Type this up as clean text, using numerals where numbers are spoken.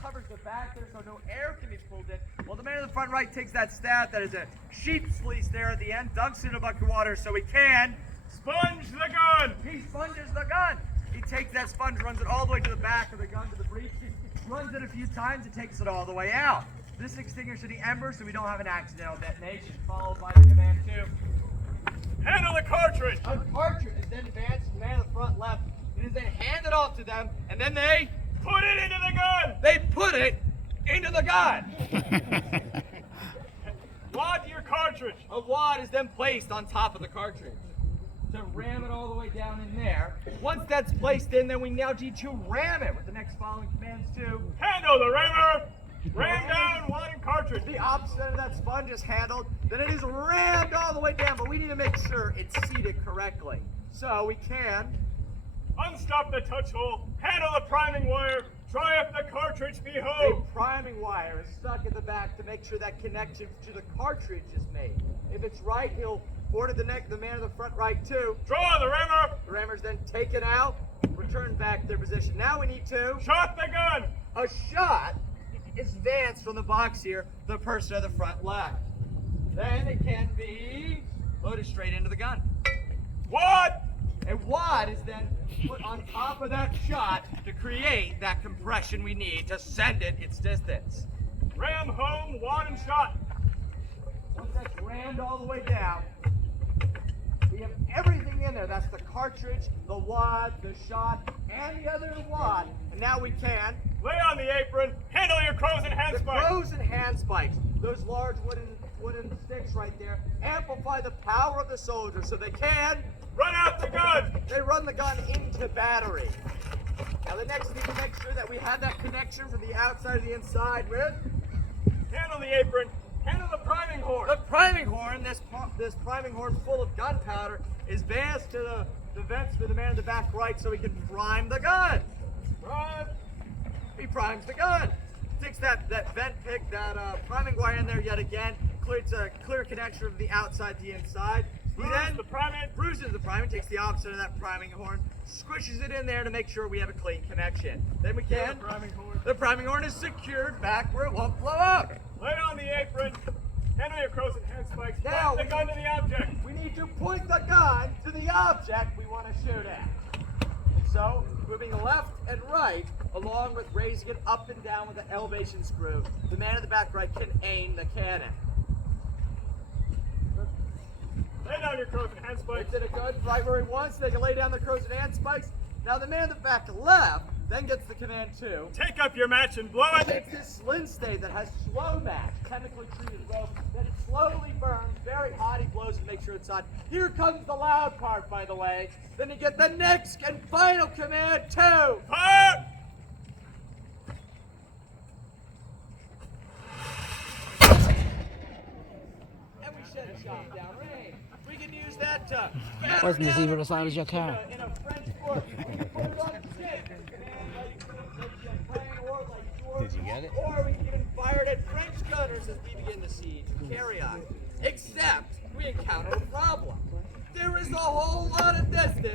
covers the back there so no air can be pulled in. Well, the man in the front right takes that staff that is a sheep's fleece there at the end, dunks it in a bucket of water so he can Sponge the gun! He sponges the gun. He takes that sponge, runs it all the way to the back of the gun, to the breech, runs it a few times, and takes it all the way out. This extinguishes the embers so we don't have an accidental detonation, followed by the command 2. Handle the cartridge! A cartridge is then advanced to the man in the front left. It is then handed off to them, and then they Put it into the gun! put it into the gun. Wad your cartridge! A wad is then placed on top of the cartridge to ram it all the way down in there. Once that's placed in, then we now need to ram it with the next following commands too. Handle the rammer! Ram down wad and cartridge! The opposite of that sponge is handled, then it is rammed all the way down, but we need to make sure it's seated correctly. So we can Unstop the touch hole, handle the priming wire, try if the cartridge be a hove. priming wire is stuck at the back to make sure that connection to the cartridge is made. If it's right, he'll order the man in the front right too. Draw the rammer, The rammer's then taken out, returned back to their position. Now we need to shot the gun. a shot is advanced from the box here, the person at the front left. Then it can be loaded straight into the gun. Wad, A wad is then put on top of that shot to create that compression we need to send it its distance. ram home, wad and shot. Once that's rammed all the way down, we have everything in there. That's the cartridge, the wad, the shot, and the other wad. And now we can Lay on the apron, handle your crows and the handspikes. crows and hand spikes, those large wooden sticks right there, amplify the power of the soldier so they can Run out the gun. they run the gun into battery. Now the next thing to make sure that we have that connection from the outside to the inside with Handle the apron, handle the priming horn. the priming horn. This priming horn full of gunpowder is advanced to the vents for the man in the back right so he can prime the gun. Run. He primes the gun. Sticks that vent pick, that priming wire in there yet again. It's a clear connection from the outside to the inside. He then The priming. bruises the priming, takes the opposite of that priming horn, squishes it in there to make sure we have a clean connection. Then we can. The priming horn. The priming horn is secured back where it won't blow up. Lay on the apron, handle your crows and handspikes. Now Point the gun to the object. We need to point the gun to the object we want to shoot at. And so, moving left and right, along with raising it up and down with an elevation screw, the man in the back right can aim the cannon. Lay down your crows and handspikes. Did a good right where he wants, they can lay down the crows and hand spikes. Now the man in the back left then gets the command 2. Take up your match and blow it. Takes this linstay that has slow match, chemically treated rope, that it slowly burns, very hot, he blows and makes sure it's hot. Here comes the loud part, by the way. Then you get the next and final command 2. Fire! And we shed a shot down range. We can use that to Wasn't as evil as loud as your car. in a French fort. Put it on stick. Did you get it? Or we can even fire it at French gunners as we begin the siege and carry on. Except we encounter a problem. There is a whole lot of distance